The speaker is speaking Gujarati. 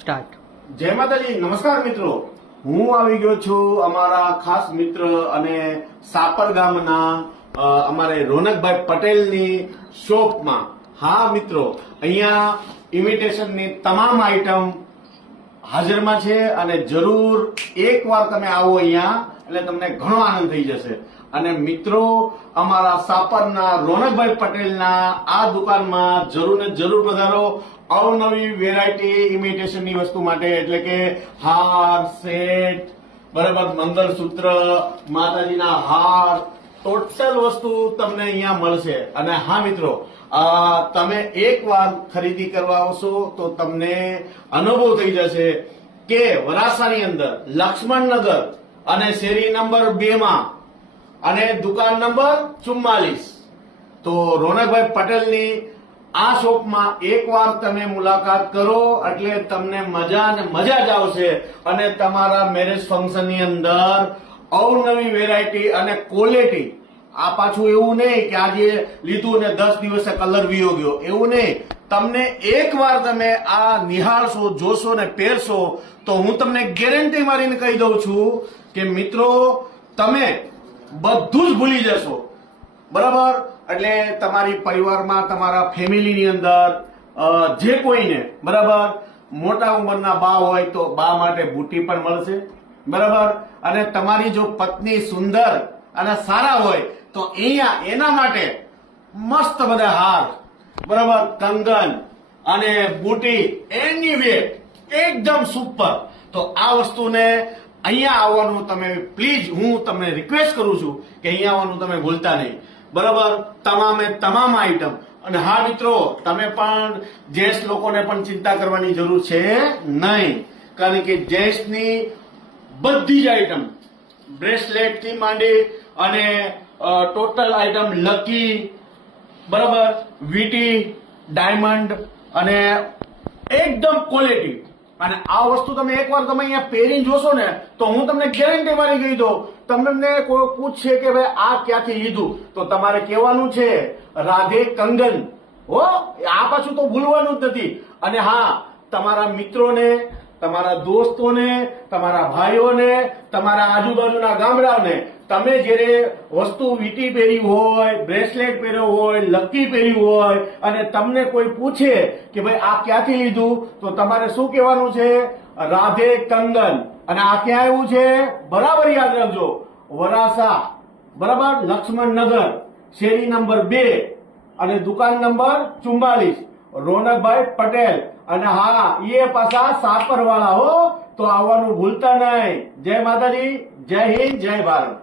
સ્ટાર્ટ. જય માતાજી. નમસ્કાર મિત્રો, હું આવી ગયો છું અમારા ખાસ મિત્ર અને સાપર ગામના અમારે રોનકભાઈ પટેલની શોપમાં. હા મિત્રો, અહીંયા ઇમિટેશનની તમામ આઈટમ હાજરમાં છે અને જરૂર એકવાર તમે આવો અહીંયા એટલે તમને ઘણો આનંદ થઈ જશે. અને મિત્રો, અમારા સાપરના રોનકભાઈ પટેલના આ દુકાનમાં જરૂર ને જરૂર પધારો અવનવી વેરાયટી ઇમિટેશનની વસ્તુ માટે, એટલે કે હાર, સેટ, બરાબર, મંગળસૂત્ર, માતાજીના હાર, ટોટલ વસ્તુ તમને અહીંયા મળશે. અને હા મિત્રો, તમે એકવાર ખરીદી કરવા આવશો તો તમને અનુભવ થઈ જશે કે વરાસાની અંદર લક્ષ્મણનગર અને શેરી નંબર 2 માં અને દુકાન નંબર 44, તો રોનકભાઈ પટેલની આ શોપમાં એકવાર તમે મુલાકાત કરો એટલે તમને મજા અને મજા જ આવશે. અને તમારા મેરેજ ફંક્શનની અંદર અવનવી વેરાયટી અને ક્વોલિટી, આ પાછું એવું નહીં કે આજે લીધું ને 10 દિવસે કલર વિયો ગયો, એવું નહીં. તમને એકવાર તમે આ નિહાળશો, જોશો ને પહેરશો તો હું તમને ગેરંટી મારીને કહી દઉં છું કે મિત્રો તમે બધું જ ભૂલી જશો. બરાબર, એટલે તમારી પરિવારમાં, તમારા ફેમિલીની અંદર જે કોઈને, બરાબર, મોટા ઉંમરના બા હોય તો બા માટે બુટી પણ મળશે. બરાબર, અને તમારી જો પત્ની સુંદર અને સારા હોય તો અહીંયા એના માટે મસ્ત બધા હાર, બરાબર, કંગન અને બુટી એની વેટ એકદમ સુપર. તો આ વસ્તુને અહીંયા આવવાનું તમે પ્લીઝ, હું તમને રિક્વેસ્ટ કરું છું કે અહીંયા આવવાનું તમે ભૂલતા નહીં. બરાબર, તમામે તમામ આઈટમ. અને હા મિત્રો, તમે પણ જેન્ટ્સ લોકોને પણ ચિંતા કરવાની જરૂર છે નહીં, કારણ કે જેન્ટ્સની બધી જ આઈટમ, બ્રેસલેટ થી માંડી અને ટોટલ આઈટમ, લકી, બરાબર, વીટી, ડાયમંડ અને એકદમ ક્વોલિટી. અને આ વસ્તુ તમે એકવાર તમે અહીંયા પહેરીને જોશો ને તો હું તમને ગેરંટી મારી કહી દઉં, તમને કોઈ પૂછશે કે ભાઈ આ ક્યાંથી લીધું તો તમારે કહેવાનું છે રાધે કંગન. હો, આ પાછું તો ભૂલવાનું જ નથી. અને હા, તમારા મિત્રોને, તમારા દોસ્તોને, તમારા ભાઈઓને, તમારા આજુબાજુના ગામડાઓને તમે જયારે વસ્તુ વીટી પહેરી હોય, બ્રેસલેટ પહેર્યો હોય, લકી પહેર્યું હોય અને તમને કોઈ પૂછે કે ભાઈ આ ક્યાંથી લીધું તો તમારે શું કહેવાનું છે? રાધે કંગન. અને આ ક્યાં આવ્યું છે? બરાબર યાદ રાખજો, વરાસા, બરાબર, લક્ષ્મણનગર, શેરી નંબર 2 અને દુકાન નંબર 44, રોનકભાઈ પટેલ. અને હા, એ પાછા સાપર વાળા હો, તો આવવાનું ભૂલતા નહીં. જય માતાજી, જય હિન્દ, જય ભારત.